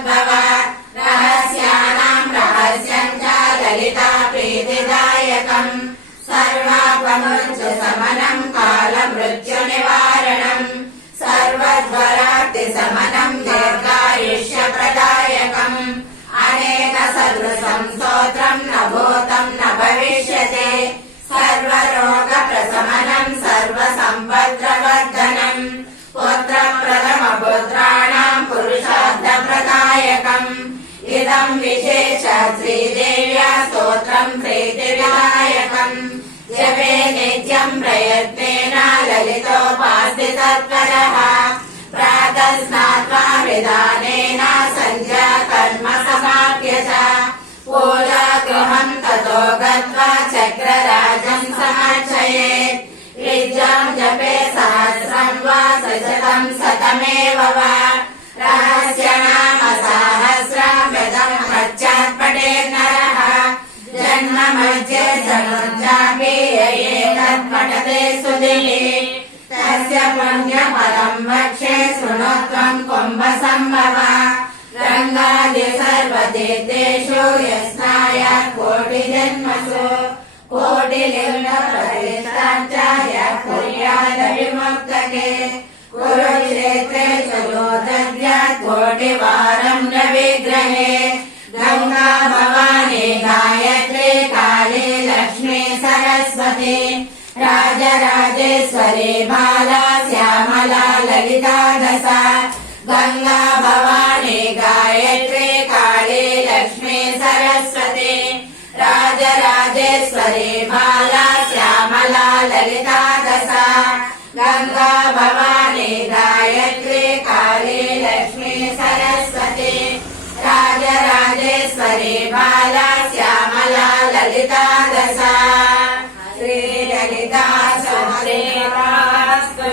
जगोद्भव रहस्यानां रहस्यं च ललिता प्रीतिदायकम् सर्वापमृत्यु समनं कालमृत्युनिवारणम् सर्वज्वरार्ति समनं दीर्घायुष्यप्रदायकम् अनेक सदृशं स्तोत्रं न भूतं न भविष्यति सर्वरोगप्रशमनं सर्वसम्पद्प्रवर्धनम् पुत्रप्रथमपुत्राणां पुरुषार्थप्रदायकम् इदं विशेष श्रीदेव्या स्तोत्रं प्रीतिविदायकम् जपे नित्यं प्रयत्नेन ललितोपास्थितत्परः प्रातः स्नात्वा विधानेन सन्ध्या कर्म समाप्य च पूजा गृहं ततो गत्वा चक्रराजं समर्चयेत् विद्यां जपे सहस्रं वा शतं शतमेव वा रहस्यनाम सहस्रं यदं पश्चात् पठेत् नरः जन्म मध्ये धनुर्जापि एतत् पठते सुधिः तस्य पुण्यफलं वक्षे शृणुत्वं कुम्भसम्भव गङ्गादि सर्वतीर्थेषु यस्नायात् कोटिजन्मसु कोटिलिङ्गप्रतिष्ठाञ्च यः कुर्यात् विमुक्तके कुरुक्षेत्रे सुयोधद्यात् कोटिवारं न विग्रहे गङ्गा भवानी गायत्री काली लक्ष्मी सरस्वती राजराजेश्वरी बाला श्यामला ललिता दशा गङ्गा भवानी गायत्री काली लक्ष्मी सरस्वती राजराजेश्वरी बाला श्यामला ललिता दशा गङ्गा भवानी गायत्री काली लक्ष्मी सरस्वती राजराजेश्वरी बाला श्यामला ललिता दशा श्री ललिता सहस्रनामास्तु।